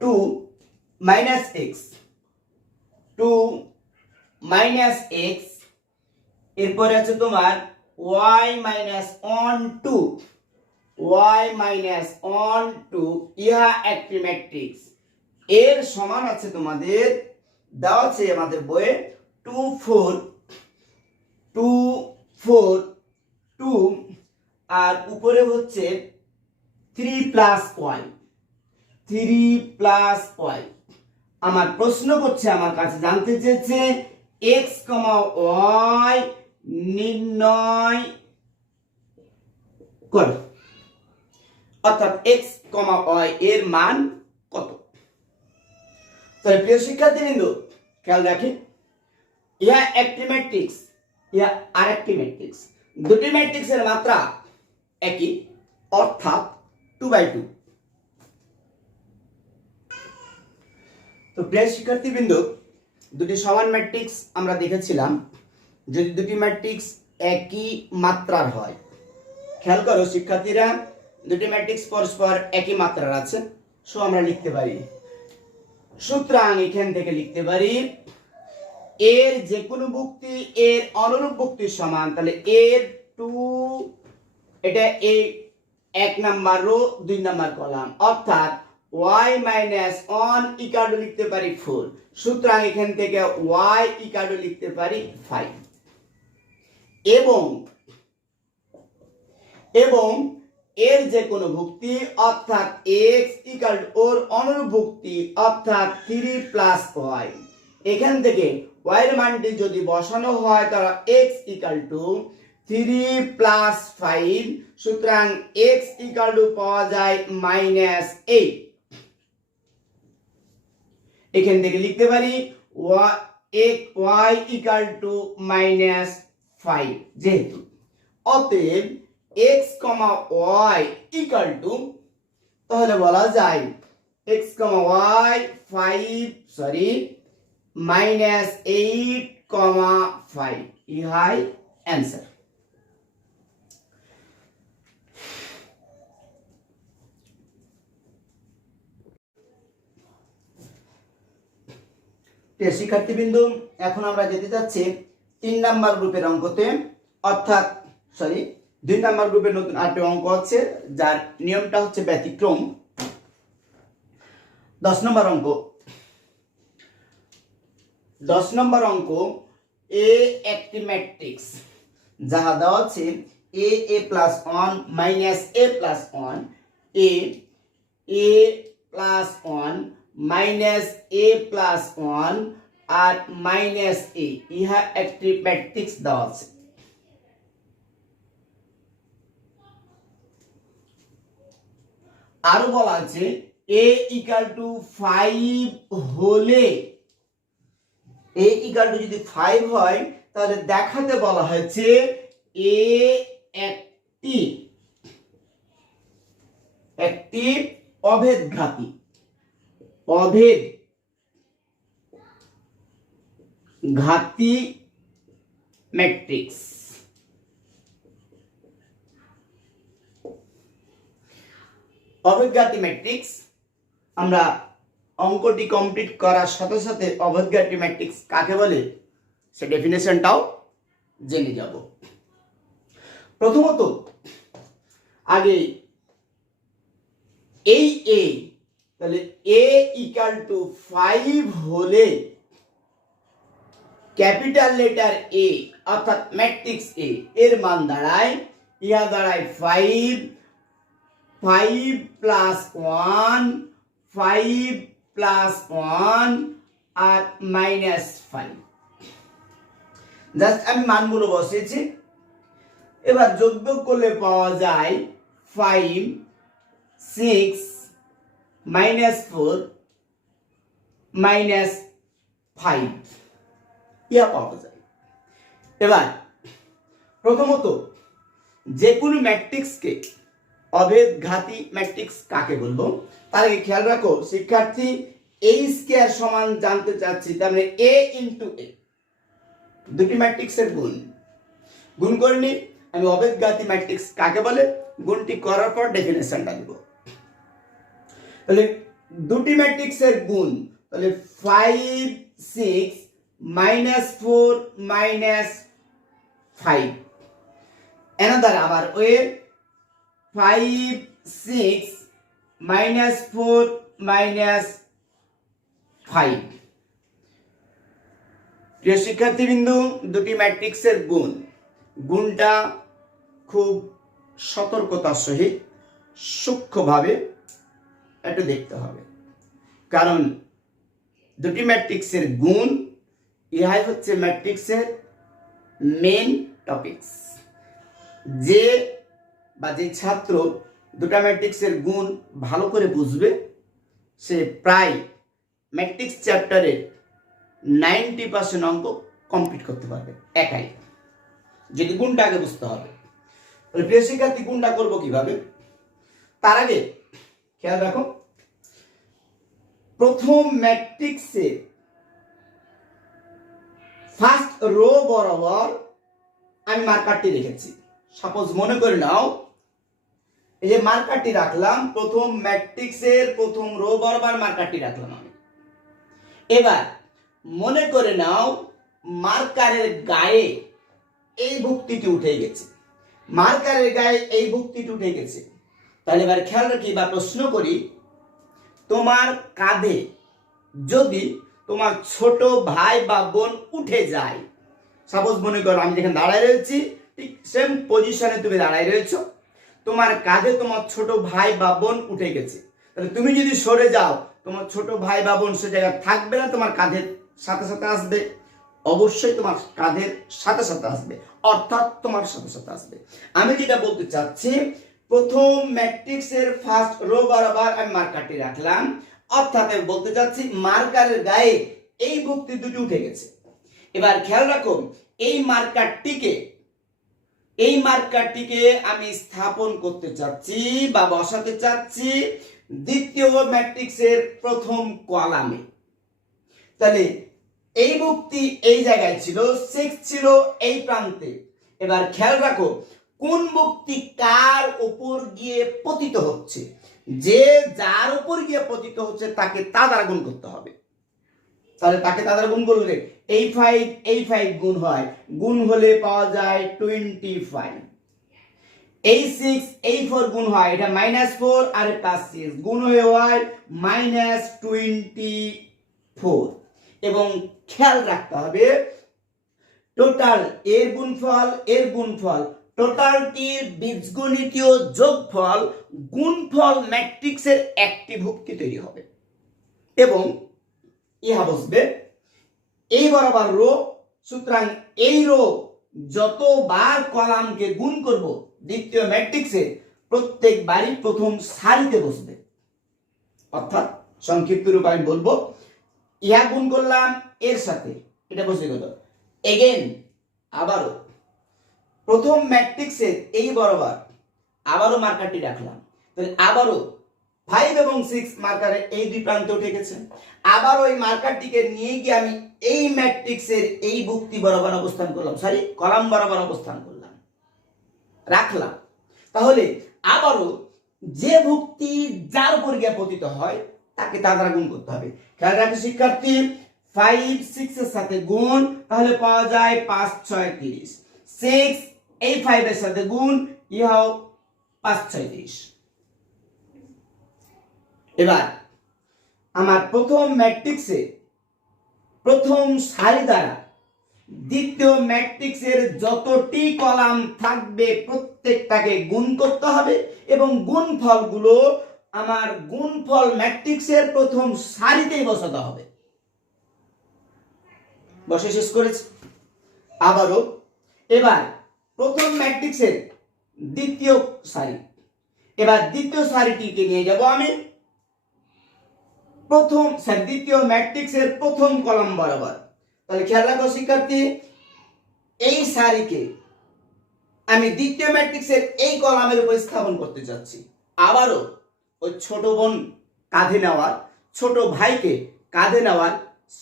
2 - x, 2 - x, এরপরে আছে তোমার y -2, y -2, ইহা একটি ম্যাট্রিক্স। এর সমান আছে তোমাদের দেওয়া আছে আমাদের বইয়ে 2 4 2 4 2, আর উপরে হচ্ছে 3 + y, 3 + y। আমার প্রশ্ন করছে, আমার কাছে জানতে চেয়েছে x, y নির্ণয় করো, অর্থাৎ x, y এর মান কত। তাহলে প্রিয় শিক্ষার্থীবৃন্দ, খেয়াল রাখি, ইহা একটি ম্যাট্রিক্স, ইহা আরেকটি ম্যাট্রিক্স। দুটি ম্যাট্রিক্সের মাত্রা একই, অর্থাৎ 2/2। তো প্রিয় শিক্ষার্থীবৃন্দ, দুটি সমান ম্যাট্রিক্স আমরা দেখেছিলাম। যদি দুটি ম্যাট্রিক্স একই মাত্রার হয়, খেয়াল করো শিক্ষার্থীরা, দুটি ম্যাট্রিক্স পরস্পর একই মাত্রার আছে, সো আমরা লিখতে পারি, সুতরাং এখান থেকে লিখতে পারি এর যে কোনো ভুক্তি এর অনুরূপ ভুক্তির সমান। তাহলে এর 2, এটা এই 1 নাম্বার রো 2 নাম্বার কলাম, অর্থাৎ y -1 ইকুয়াল টু লিখতে পারি 4। সুতরাং এখান থেকে y ইকুয়াল টু লিখতে পারি 5। এবং এর যে কোনো ভুক্তি, অর্থাৎ x ইকুয়াল টু ওর অনুরূপ ভুক্তি, অর্থাৎ 3 + y। এখান থেকে y এর মানটি যদি বসানো হয় তাহলে x ইকুয়াল টু 3 + 5, সুতরাং x ইকুয়াল টু পাওয়া যায় -8। এখান থেকে লিখতে পারি y ইকুয়াল টু -5, যেহেতু অতএব x, y ইকুয়াল টু, তাহলে বলা যায় x, y -8, 5, ইহাই অ্যান্সার। শিক্ষার্থীবৃন্দ, এখন আমরা যেতে যাচ্ছি 3 নাম্বার গ্রুপের অঙ্কতে, অর্থাৎ 2 নাম্বার গ্রুপের নতুন আরেকটি অঙ্ক আছে, যার নিয়মটা হচ্ছে ব্যতিক্রম। 10 নম্বর অঙ্ক। 10 নম্বর অঙ্ক, এ একটি ম্যাট্রিক্স যাহা দেওয়া আছে a +1 - a +1, a +1 - a +1 R -a, ইহা একটি ম্যাট্রিক্স দেওয়া আছে। আরো বলা আছে a ইকুয়াল টু 5 হলে, a ইকুয়াল টু যদি 5 হয় তাহলে দেখাতে বলা হয়েছে a একটি অভেদঘাতী ম্যাট্রিক্স। অভেদঘাতী ম্যাট্রিক্স, আমরা অঙ্কটি কমপ্লিট করার সাথে সাথে অভেদঘাতী ম্যাট্রিক্স কাকে বলে সে ডেফিনেশনটাও জেনে যাব। প্রথমত আগে এই a, তাহলে a ইকুয়াল টু 5 হলে ক্যাপিটাল লেটার a অর্থাৎ ম্যাট্রিক্স a এর মান দাঁড়ায়, ইহা দাঁড়ায় 5 প্লাস 1, 5 প্লাস 1 আর মাইনাস 5। জাস্ট আমি মানগুলো বসিয়েছি। এবার যোগ করলে পাওয়া যায় 5, 6, -4, -5 ইয়া পাওয়া যায়। এবার প্রথমত যে কোনো ম্যাট্রিক্সকে অভেদঘাতী ম্যাট্রিক্স কাকে বলবো তার আগে খেয়াল রাখো শিক্ষার্থী, a স্কয়ার সমান জানতে চাচ্ছি, তার মানে a ইনটু a, দুটি ম্যাট্রিক্সের গুণ করে নি। আমি অভেদঘাতী ম্যাট্রিক্স কাকে বলে গুণটি করার পর ডেফিনেশনটা দেব। তাহলে দুটি ম্যাট্রিক্সের গুণ, তাহলে 5, 6, -4, -5 another আবার ওয়ে 5, 6, -4, -5। প্রিয় শিক্ষার্থীবৃন্দ, দুটি ম্যাট্রিক্সের গুণটা খুব সতর্কতার সহিত সূক্ষ্মভাবে একটু দেখতে হবে, কারণ দুটি ম্যাট্রিক্সের গুণ ইহাই হচ্ছে ম্যাট্রিক্সের মেন টপিকস। যে ছাত্র দুটা ম্যাট্রিক্সের গুণ ভালো করে বুঝবে সে প্রায় ম্যাট্রিক্স চ্যাপ্টারের 90% অঙ্ক কমপ্লিট করতে পারবে একাই, যদি গুণটা আগে বুঝতে হবে। প্রিয় শিক্ষার্থী, গুণটা করবো কিভাবে তার আগে খেয়াল রাখো, প্রথম ম্যাট্রিক্সে ফার্স্ট রো বরাবর আমি মার্কারটি রেখেছি। সাপোজ মনে করে নাও এই যে মার্কারটি রাখলাম, প্রথম ম্যাট্রিক্সের প্রথম রো বরাবর মার্কারটি রাখলাম আমি। এবার মনে করে নাও মার্কারের গায়ে এই ভুক্তিটি উঠে গেছে, মার্কারের গায়ে এই ভুক্তিটি উঠে গেছে। তাহলে এবার খেয়াল রাখি বা প্রশ্ন করি, তোমার কাঁধে যদি তোমার ছোট ভাই বা বোন উঠে যায়, সাপোজ মনে করো আমি যেখানে দাঁড়ায় রয়েছি ঠিক সেম পজিশনে তুমি দাঁড়ায় রয়েছো, তোমার কাঁধে তোমার ছোট ভাই বা বোন উঠে গেছে, তাহলে তুমি যদি সরে যাও তোমার ছোট ভাই বা বোন সে জায়গায় থাকবে না, তোমার কাঁধের সাথে সাথে আসবে, অবশ্যই তোমার কাঁধের সাথে সাথে আসবে, অর্থাৎ তোমার সাথে সাথে আসবে। আমি যেটা বলতে চাচ্ছি, প্রথম ম্যাট্রিক্সের ফার্স্ট রো বরাবর আমি মার্কারটি রাখলাম, অর্থাৎ আমি বলতে চাচ্ছি মার্কারের গায়ে এই ভুক্তি দুটি উঠে গেছে। এবার খেয়াল রাখো এই মার্কারটিকে আমি স্থাপন করতে চাচ্ছি বা বসাতে চাচ্ছি দ্বিতীয় ম্যাট্রিক্সের প্রথম কলামে। তাহলে এই ভুক্তি এই জায়গায় ছিল, 6 ছিল এই প্রান্তে। এবার খেয়াল রাখো কোন ভুক্তি কার উপর গিয়ে পতিত হচ্ছে, যে যার উপর গিয়ে পতিত হচ্ছে তাকে তা দ্বারা গুণ করতে হবে। তাহলে তাকে তা দ্বারা গুণ করলে এই 5 গুণ হয়, গুণ হলে পাওয়া যায় 25। এই 6 এই 4 গুণ হয়, এটা -4 আর +6 গুণ হয়ে হয় -24। এবং খেয়াল রাখতে হবে টোটাল এর গুণফল টোটালটির বীজগণিতীয় যোগফল গুণফল ম্যাট্রিক্সের একটি ভুক্তি তৈরি হবে এবং ইহা বসবে এই বরাবর রো। সুতরাং এই রো যতবার কলামকে গুণ করব দ্বিতীয় ম্যাট্রিক্সে প্রত্যেকবারই প্রথম সারিতে বসবে। অর্থাৎ সংক্ষিপ্ত রূপ আমি বলবো, ইহা গুণ করলাম এর সাথে, এটা বসে গেল। এগেন আবারও প্রথম ম্যাট্রিক্সের এই বরাবর আবারও মার্কারটি রাখলাম, তাহলে আবারও 5 এবং 6 মার্কারের এই দুই প্রান্তে উঠে গেছে। আবার ওই মার্কারটিকে নিয়ে গিয়ে আমি এই ম্যাট্রিক্সের এই বুকটি বরাবর অবস্থান করলাম, সরি কলাম বরাবর অবস্থান করলাম, রাখলাম। তাহলে আবারও যে ভুক্তি যার উপর গিয়ে পতিত হয় তাকে তার দ্বারা গুণ করতে হবে। খেয়াল রাখি শিক্ষার্থী, 5 6 এর সাথে গুণ, তাহলে পাওয়া যায় 5 6 30। 6 এই 5 এর সাথে গুণ, ইহাও 5 6 30। এবার আমার প্রথম ম্যাট্রিক্সে প্রথম সারি দ্বারা দ্বিতীয় ম্যাট্রিক্সের যতটি কলাম থাকবে প্রত্যেকটাকে গুণ করতে হবে এবং গুণফলগুলো আমার গুণফল ম্যাট্রিক্সের প্রথম সারিতেই বসাতে হবে। বসে শেষ করেছি। আবারও এবার প্রথম ম্যাট্রিক্সের দ্বিতীয় সারি, এবার দ্বিতীয় সারিটিকে নিয়ে যাব আমি দ্বিতীয় ম্যাট্রিক্সের প্রথম কলাম বরাবর। তাহলে খেয়াল রাখো শিক্ষার্থী, এই সারিকে আমি দ্বিতীয় ম্যাট্রিক্সের এই কলামের উপর স্থাপন করতে যাচ্ছি। আবারও ওই ছোট বোন কাঁধে নেওয়ার, ছোট ভাইকে কাঁধে নেওয়ার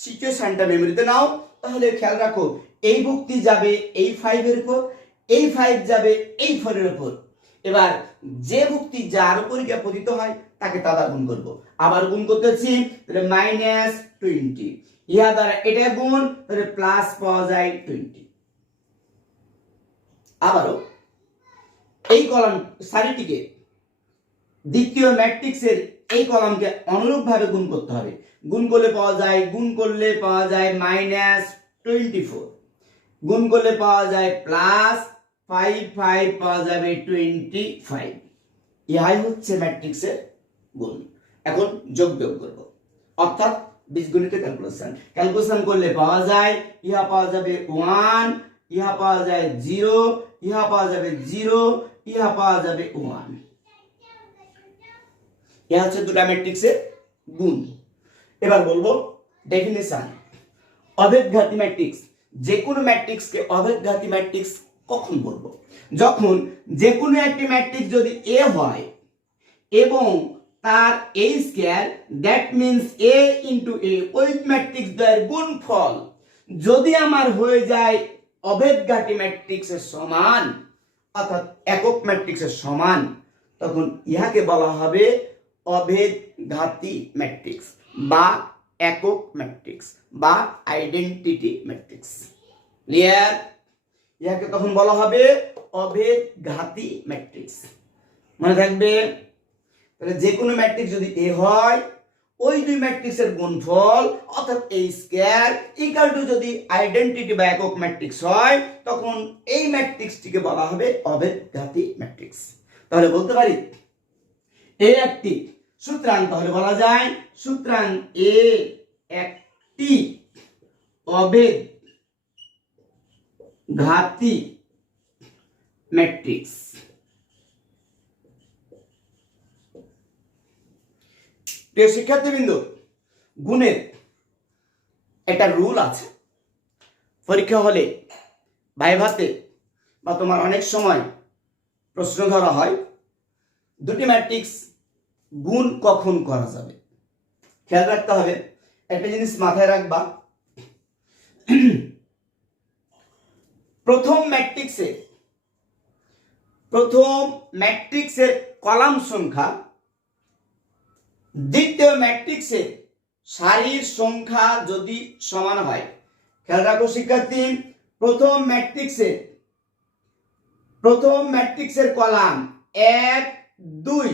সিচুয়েশনটা মেমোরিতে নাও। তাহলে খেয়াল রাখো, এই ভুক্তি যাবে এই 5 এর উপর, এই 5 যাবে এই 4 এর উপর। এবার যে ভুক্তি যার উপর গিয়ে পতিত হয় তাকে তারা গুণ করব। আবার গুণ করতেছি, তাহলে -20, ইহা দ্বারা এটা গুণ, তাহলে প্লাস পাওয়া যায় 20। আবারও এই কলাম সারিটিকে দ্বিতীয় ম্যাট্রিক্সের এই কলামকে অনুরূপভাবে গুণ করতে হবে। গুণ করলে পাওয়া যায় -24, গুণ করলে পাওয়া যায় প্লাস 5 5 পাওয়া যাবে 25। ইহাই হচ্ছে ম্যাট্রিক্সের গুণ। এখন যোগ বিয়োগ করব, অর্থাৎ বীজগণিতের ক্যালকুলেশন করলে পাওয়া যায়, ইহা পাওয়া যাবে 1, ইহা পাওয়া যায় 0, ইহা পাওয়া যাবে 0, ইহা পাওয়া যাবে 1। ইহা হচ্ছে দুটো ম্যাট্রিক্সের গুণ। এবার বলবো ডেফিনিশন। অভেদঘাতী ম্যাট্রিক্স, যে কোনো ম্যাট্রিক্সকে অভেদঘাতী ম্যাট্রিক্স কখন বলবো? যখন যে কোনো একটি ম্যাট্রিক্স যদি এ হয় এবং তার a square, that means a into a, ওই ম্যাট্রিক্স দ্বয়ের গুণফল যদি আমার হয়ে যায় অভেদঘাতী ম্যাট্রিক্সের সমান, অর্থাৎ একক ম্যাট্রিক্সের সমান, তখন ইহাকে বলা হবে অভেদঘাতী ম্যাট্রিক্স বা একক ম্যাট্রিক্স বা আইডেন্টিটি ম্যাট্রিক্স। ক্লিয়ার? ইহাকে তখন বলা হবে অভেদঘাতী ম্যাট্রিক্স। মনে থাকবে। তাহলে যে কোনো ম্যাট্রিক্স যদি এ হয়, ওই দুই ম্যাট্রিক্সের গুণফল অর্থাৎ a স্কয়ার ইকুয়াল টু যদি আইডেন্টিটি বা একক ম্যাট্রিক্স হয়, তখন এই ম্যাট্রিক্সটিকে বলা হবে অভেদঘাতী ম্যাট্রিক্স। তাহলে বলতে পারি এ একটি, সুতরাং তাহলে বলা যায় সুতরাং এ একটি অভেদঘাতী ম্যাট্রিক্স। প্রিয় শিক্ষার্থীবৃন্দ, গুণের একটা রুল আছে। পরীক্ষা হলে ভাইভাতে বা তোমার অনেক সময় প্রশ্ন ধরা হয়, দুটি ম্যাট্রিক্স গুণ কখন করা যাবে। খেয়াল রাখতে হবে, একটা জিনিস মাথায় রাখবা, প্রথম ম্যাট্রিক্সের কলাম সংখ্যা দ্বিতীয় ম্যাট্রিক্সের সারির সংখ্যা যদি সমান হয়। খেয়াল রাখো শিক্ষার্থী, প্রথম ম্যাট্রিক্সের কলাম 1 2,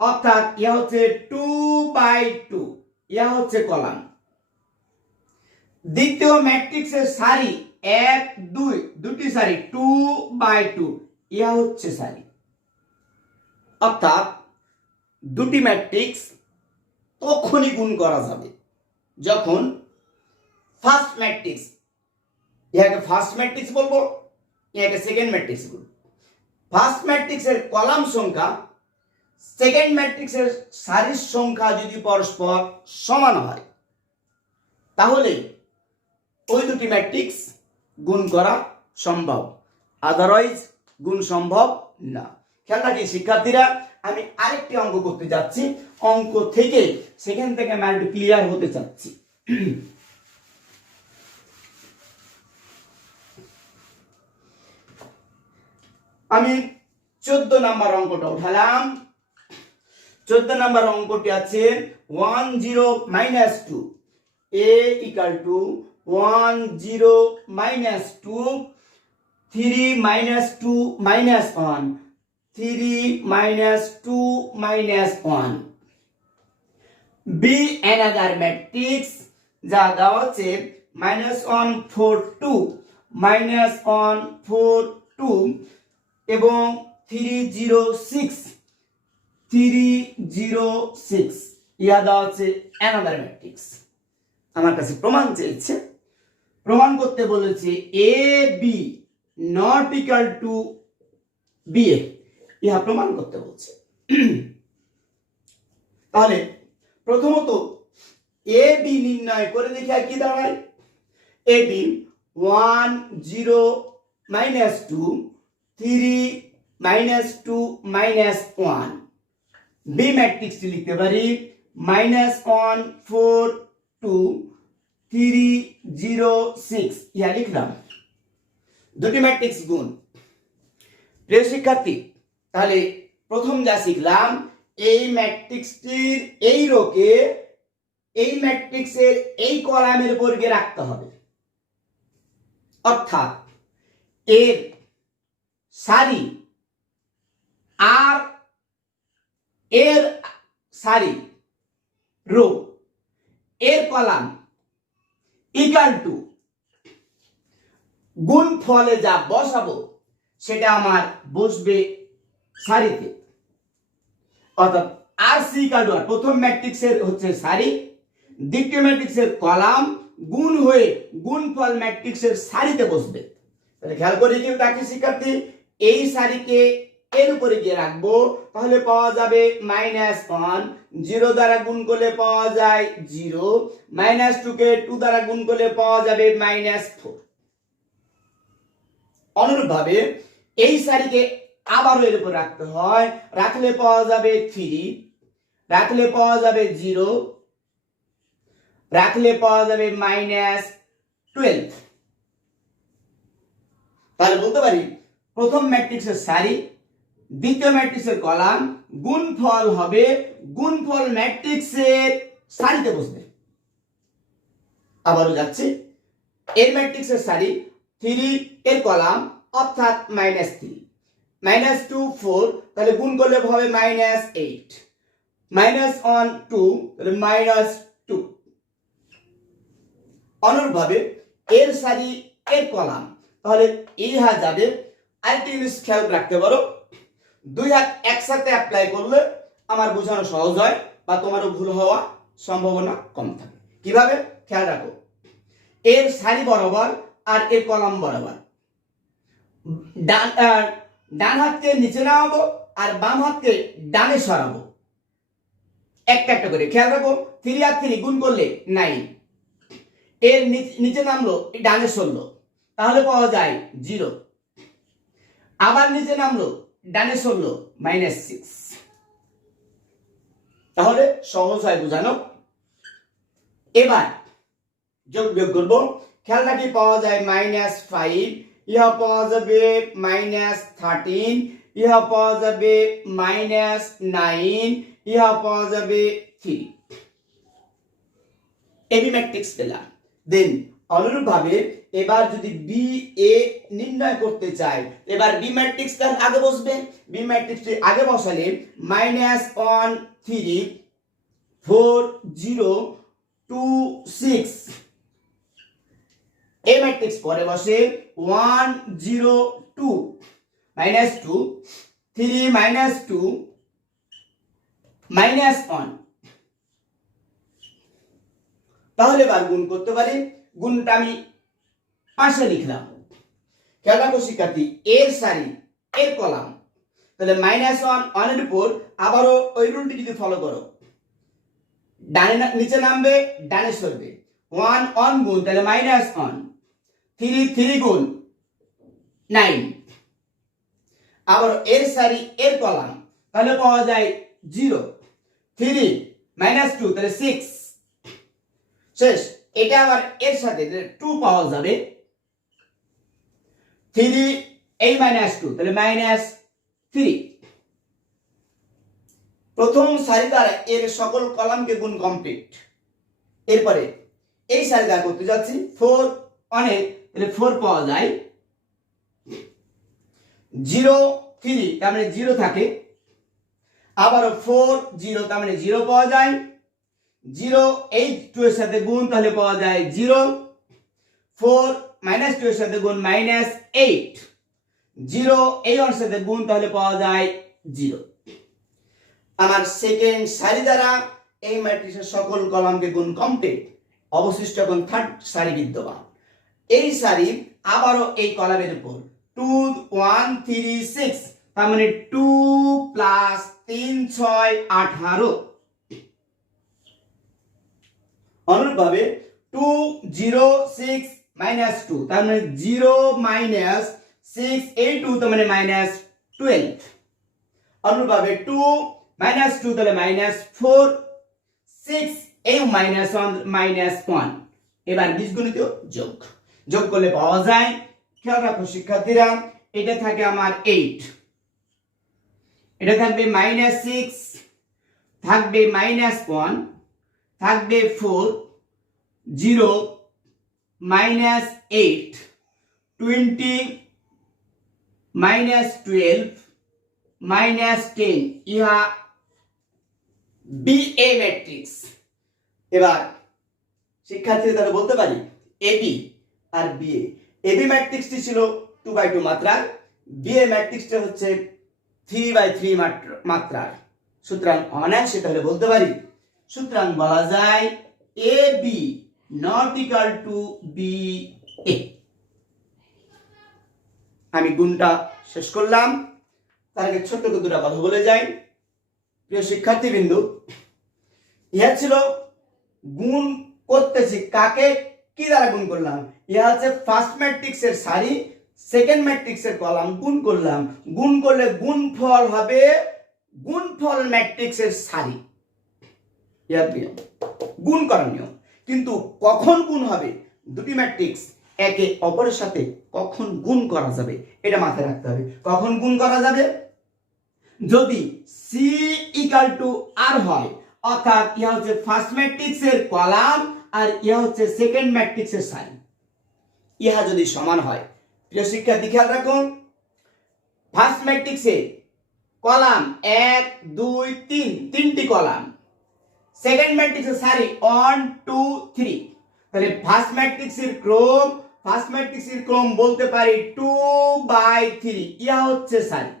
অর্থাৎ ইহা হচ্ছে 2/2, ইহা হচ্ছে কলাম। দ্বিতীয় ম্যাট্রিক্সের সারি 1 2, দুটি সারি 2/2, ইহা হচ্ছে সারি। অর্থাৎ দুটি ম্যাট্রিক্স তখনই গুণ করা যাবে যখন ফার্স্ট ম্যাট্রিক্স, ইহাকে ফার্স্ট ম্যাট্রিক্স বলবো, ইহাকে সেকেন্ড ম্যাট্রিক্স বলবো। ফার্স্ট ম্যাট্রিক্সের কলাম সংখ্যা সেকেন্ড ম্যাট্রিক্সের সারির সংখ্যা যদি পরস্পর সমান হয় তাহলে ওই দুটি ম্যাট্রিক্স গুণ করা সম্ভব, আদারওয়াইজ গুণ সম্ভব না। খেয়াল রাখি শিক্ষার্থীরা, আমি আরেকটি অঙ্ক করতে যাচ্ছি, অঙ্ক থেকে সেখান থেকে আমি একটু ক্লিয়ার হতে চাচ্ছি। আমি 14 নাম্বার অঙ্কটা উঠালাম। 14 নাম্বার অঙ্কটি আছে 10 minus 2 a equal to 10 minus 2 3 minus 2 minus 1 3 minus 2 minus 1 b another matrix যা দেওয়া আছে -1 4 2 -1 4 2 এবং 3 0 6 3 0 6 ইয়া দেওয়া আছে another matrix। আমার কাছে প্রমাণ চেয়েছে, প্রমাণ করতে বলেছে a b not equal to b a, ইহা প্রমাণ করতে বলছে। তাহলে প্রথমত a b নির্ণয় করে দেখি কি দাঁড়ায়। a b 1 0 minus 2 3 minus 2 minus 1 b ম্যাট্রিক্সটি লিখতে পারি -1 4 2 3 0 6 ইহা লিখলাম। দুটি ম্যাট্রিক্স গুণ। প্রিয় শিক্ষার্থী, তাহলে প্রথম যা শিখলাম, এই ম্যাট্রিক্সটির এই রোকে এই ম্যাট্রিক্সের এই কলামের বর্গে রাখতে হবে, অর্থাৎ এর সারি আর এর সারি রো এর কলাম ইকুয়াল টু গুণফলে যা বসাবো সেটা আমার বসবে সারিতে, অর্থাৎ আর সি ইকুয়াল টু, প্রথম ম্যাট্রিক্সের হচ্ছে সারি, দ্বিতীয় ম্যাট্রিক্সের কলাম গুণ হয়ে গুণফল ম্যাট্রিক্সের সারিতে বসবে। তাহলে খেয়াল করে কি রাখি শিক্ষার্থী, এই সারিকে এর উপরে গিয়ে রাখবো, তাহলে পাওয়া যাবে -1 0 দ্বারা গুণ করলে পাওয়া যায় 0 -2 কে 2 দ্বারা গুণ করলে পাওয়া যাবে -4। অনুরূপভাবে এই সারিকে আবারও এর উপর রাখতে হয়, রাখলে পাওয়া যাবে 3, রাখলে পাওয়া যাবে 0, রাখলে পাওয়া যাবে -12। তাহলে বলতে পারি প্রথম ম্যাট্রিক্সের সারি, দ্বিতীয় ম্যাট্রিক্সের কলাম, গুণফল হবে গুণফল ম্যাট্রিক্সের সারিতে বসবে। আবারও যাচ্ছে, এর ম্যাট্রিক্সের সারি 3 এর কলাম অর্থাৎ -3 -2 4, তাহলে গুণ করলে হবে -8 -1 2, তাহলে -2। অনুরূপভাবে এর সারি এর কলাম, তাহলে ইহা যাবে। আরেকটি জিনিস খেয়াল রাখতে পারো, দুই হাত একসাথে অ্যাপ্লাই করলে আমার বোঝানো সহজ হয় বা তোমারও ভুল হওয়া সম্ভাবনা কম থাকে। কিভাবে খেয়াল রাখো, এর সারি বরাবর আর এর কলাম বরাবর ডান হাতকে নিচে নামাবো আর বাম হাতকে ডানে সরাবো, একটা একটা করে। খেয়াল রাখো 3 আর 3 গুণ করলে 9, এর নিচে নামলো ডানে সরলো, তাহলে পাওয়া যায় 0, আবার নিচে নামলো ডানে সরলো -6। তাহলে সহজ হয় বোঝানো। এবার যোগ বিয়োগ করবো, খেয়াল রাখি পাওয়া যায় -5, ইহা পাওয়া যাবে -13, ইহা পাওয়া যাবে -9, ইহা পাওয়া যাবে 3। এবি ম্যাট্রিক্স পেলাম। দেন অনুরূপভাবে এবার যদি বি এ নির্ণয় করতে চাই, এবার বি ম্যাট্রিক্স তার আগে বসবে। বি ম্যাট্রিক্সটি আগে বসালে -1 3 4 0 2 6, এ ম্যাট্রিক্স পরে বসে 1 0 2 -2 3 -2 -1। তাহলে এবার গুণ করতে পারি, গুণটা আমি পাশে লিখলাম। খেয়াল রাখো শিক্ষার্থী, এর সারি এর কলাম, তাহলে -1 1 এর উপর আবারও ওই রুলটি যদি ফলো করো, ডানে নিচে নামবে, ডানে সরবে, 1 1 গুণ তাহলে -1, 3 3 গুণ 9, আবার এর সারি এর কলাম, তাহলে পাওয়া যায় 0, 3 -2 তাহলে 6, শেষ। এটা আবার এর সাথে 2 পাওয়া যাবে, 3 এই -2 তাহলে -3। প্রথম সারি দ্বারা এর সকল কলামকে গুণ কমপ্লিট। এরপরে এই সারি দ্বারা করতে যাচ্ছি 4 অনে, তাহলে 4 পাওয়া যায়, 0 3 তার মানে 0 থাকে, আবার 4 0 তার মানে 0 পাওয়া যায়, 0 এই 2 এর সাথে গুণ তাহলে পাওয়া যায় 0, 4 -2 এর সাথে গুণ -8, 0 এই অংশের সাথে গুণ তাহলে পাওয়া যায় 0। আমার সেকেন্ড সারি দ্বারা এই ম্যাট্রিক্সের সকল কলামকে গুণ কমপ্লিট। অবশিষ্ট এখন থার্ড সারি বিদ্যমান। এই সারি আবারও এই কলামের উপর 2 1 3 6 তার মানে 2 প্লাস 3 6 18, অনুরূপভাবে 2 0 6 -2 তার মানে 0 6 এই 2 তার মানে -12, অনুরূপভাবে 2 -2 তাহলে -4, 6 এই -1 এবার বীজগণিত যোগ করলে পাওয়া যায়, খেয়াল রাখো শিক্ষার্থীরা, এটা থাকে আমার 8, এটা থাকবে -6, থাকবে -1, থাকবে 4, 0 -8 20 -12 -10, ইহা বিএ ম্যাট্রিক্স। এবার শিক্ষার্থীরা তাহলে বলতে পারি এবি আর বিএ। এবি ম্যাট্রিক্সটি ছিল 2/2 মাত্রার, বিএ ম্যাট্রিক্সটা হচ্ছে 3/3 মাত্রার। সুতরাং অনায়াসে তাহলে বলতে পারি, সুতরাং বলা যায় AB not equal to BA. আমি গুণটা শেষ করলাম, তার আগে ছোট্ট করে দুটো কথা বলে যাই। প্রিয় শিক্ষার্থীবৃন্দ, ইহা ছিল গুণ করতেছি কাকে কি দ্বারা গুণ করলাম। ইহা হচ্ছে ফার্স্ট ম্যাট্রিক্সের সারি, সেকেন্ড ম্যাট্রিক্সের কলাম গুণ করলাম, গুণ করলে গুণফল হবে গুণফল ম্যাট্রিক্সের সারি। ইহা নিয়ম, গুণ করার নিয়ম। কিন্তু কখন গুণ হবে, দুটি ম্যাট্রিক্স একে অপরের সাথে কখন গুণ করা যাবে এটা মাথায় রাখতে হবে। কখন গুণ করা যাবে, যদি সি ইকুয়াল টু আর হয়, অর্থাৎ ইহা হচ্ছে ফার্স্ট ম্যাট্রিক্সের কলাম আর ইহা হচ্ছে সেকেন্ড ম্যাট্রিক্সের সারি, ইহা যদি সমান হয়। প্রিয় শিক্ষার্থী খেয়াল রাখুন, ফার্স্ট ম্যাট্রিক্সে কলাম 1 2 3 তিনটি কলাম, সেকেন্ড ম্যাট্রিক্সের সারি 1 2 3, তাহলে ফার্স্ট ম্যাট্রিক্সের ক্রম বলতে পারি 2/3, ইহা হচ্ছে সারি।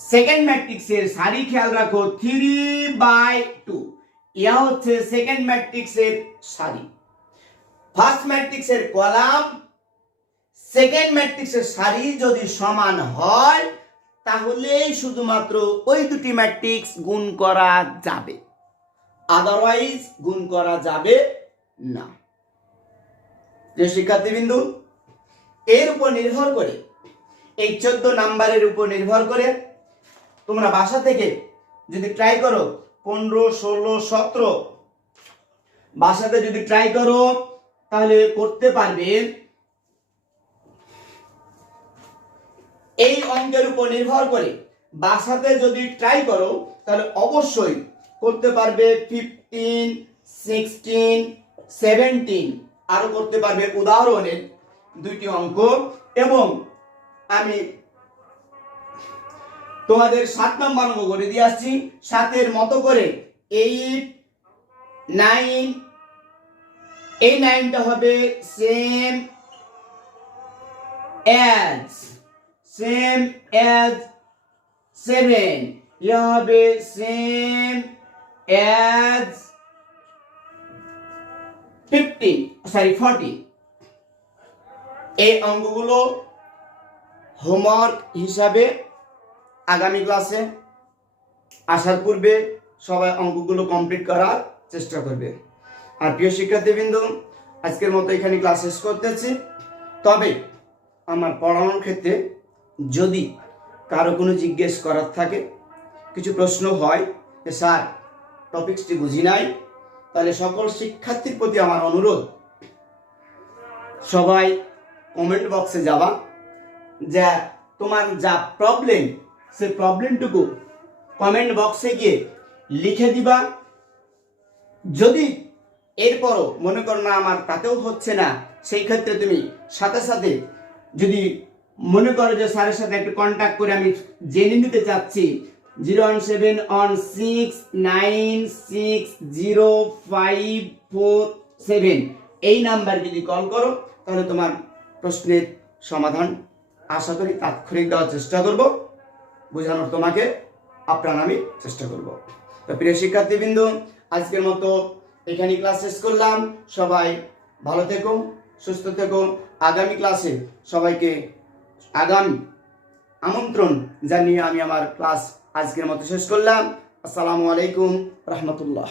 সেকেন্ড ম্যাট্রিক্সের সারি খেয়াল রাখো 3/2, ইহা হচ্ছে সেকেন্ড ম্যাট্রিক্সের সারি। ফার্স্ট ম্যাট্রিক্সের কলাম সেকেন্ড ম্যাট্রিক্সের সারি যদি সমান হয়, তাহলেই শুধুমাত্র ওই দুটি ম্যাট্রিক্স গুণ করা যাবে, আদারওয়াইজ গুণ করা যাবে না। যে শিক্ষার্থীবৃন্দু, এর উপর নির্ভর করে, এই 14 নাম্বারের উপর নির্ভর করে তোমরা বাসা থেকে যদি ট্রাই করো 15 16 17 বাসাতে যদি ট্রাই করো তাহলে করতে পারবে। এই অঙ্কের উপর নির্ভর করে বাসাতে যদি ট্রাই করো তাহলে অবশ্যই করতে পারবে 15 16 17, আরো করতে পারবে উদাহরণের দুইটি অঙ্ক। এবং আমি তোমাদের 7 নম্বর অঙ্ক করে দিয়ে আসছি, 7-এর মতো করে 8 9, এই 9টা হবে সেম অ্যাজ 7, ইয়া হবে সেম অ্যাজ 40। এই অঙ্কগুলো হোমওয়ার্ক হিসাবে আগামী ক্লাসে আসার পূর্বে সবাই অঙ্কগুলো কমপ্লিট করার চেষ্টা করবে। আর প্রিয় শিক্ষার্থীবৃন্দ, আজকের মতো এখানে ক্লাস শেষ করতেছি। তবে আমার পড়ানোর ক্ষেত্রে যদি কারো কোনো জিজ্ঞেস করার থাকে, কিছু প্রশ্ন হয় যে স্যার টপিকসটি বুঝি নাই, তাহলে সকল শিক্ষার্থীর প্রতি আমার অনুরোধ, সবাই কমেন্ট বক্সে যাবা, যে তোমার যা প্রবলেম সেই প্রবলেমটুকু কমেন্ট বক্সে গিয়ে লিখে দিবা। যদি এরপরও মনে করো না আমার তাতেও হচ্ছে না, সেই ক্ষেত্রে তুমি সাথে সাথে যদি মনে করো যে স্যারের সাথে একটু কন্ট্যাক্ট করে আমি জেনে নিতে চাচ্ছি, 01716960547 এই নাম্বার যদি কল করো, তাহলে তোমার প্রশ্নের সমাধান আশা করি তাৎক্ষণিক দেওয়ার চেষ্টা করব, বোঝানোর তোমাকে আপ্রাণ আমি চেষ্টা করব। তো প্রিয় শিক্ষার্থীবৃন্দ, আজকের মতো এখানে ক্লাস শেষ করলাম। সবাই ভালো থেকো, সুস্থ থেকো। আগামী ক্লাসে সবাইকে আগামী আমন্ত্রণ জানিয়ে আমি আমার ক্লাস আজকের মতো শেষ করলাম। আসসালামু আলাইকুম রহমতুল্লাহ।